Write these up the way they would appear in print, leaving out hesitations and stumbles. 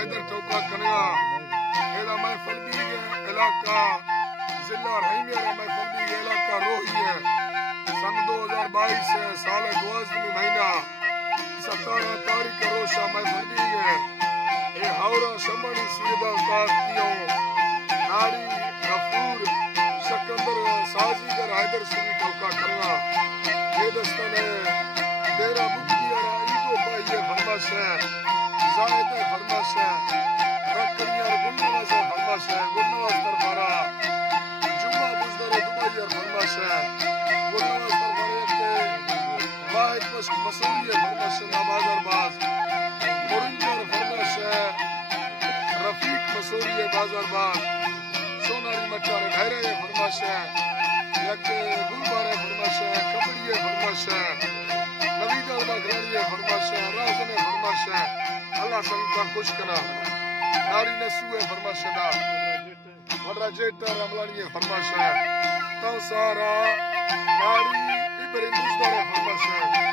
हैदर टोका कनगा एदा महफिल भी इलाका जिला रहीमिया महफिल भी इलाका रोही है सन 2022 साल 12 महीना 17 तारीख रोशा महफिल भी है ए हावड़ा शमणी सीधा कातियों नारी गफूर सिकंदर साजीगर हैदर सुनी टोका कनगा ये दस्तने तेरा मुक्तिया ईगो पाइए फरमाश है जायद फरमाश है रखनिया गुलनवाज फरमाश है गुलनवाज तरफारा जुम्मा बुजदर दुबई फरमाश है गुलनवाज तरफारे के वाहिद पश्क मसूरी फरमाश है बाजारबाज मुरिंजर फरमाश है रफीक मसूरी बाजारबाज सोनारी मटार ढायरे फरमाश है यके गुलबारे फरमाश है कबड़िए फरमाश है नवीदा घरानी फरमाश है राजन फरमाश है अल्लाह संगता खुश करा नारी नसूए फरमाश है वडरा जेटा रमलानी फरमाश है तो सारा नारी इब्राहिम मुजदर फरमाश है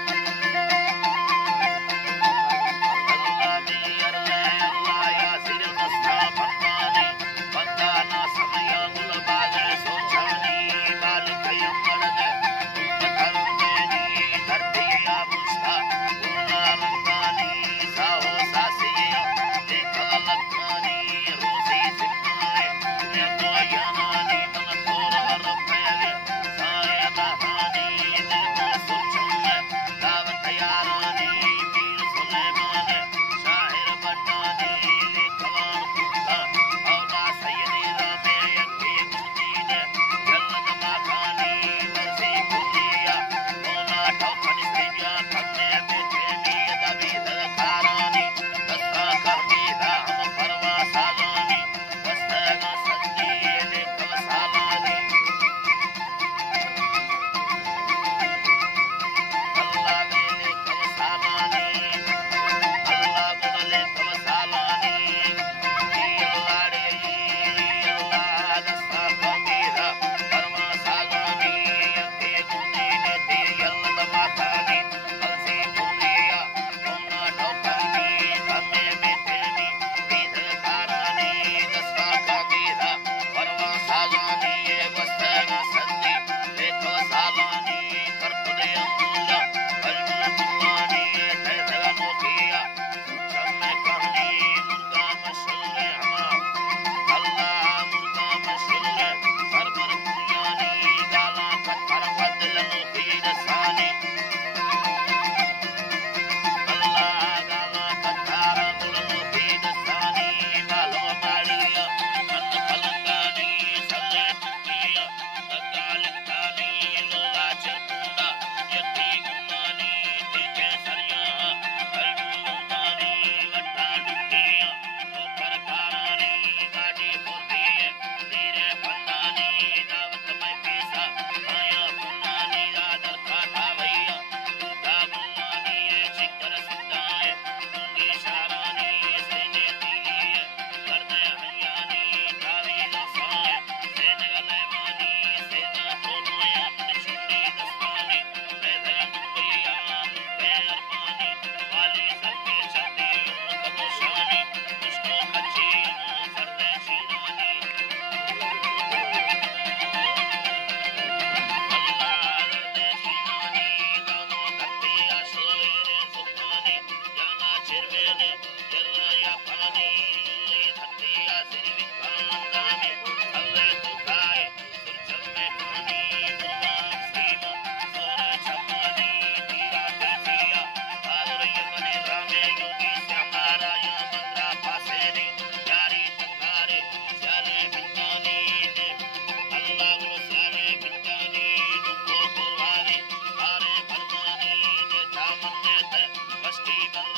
Steve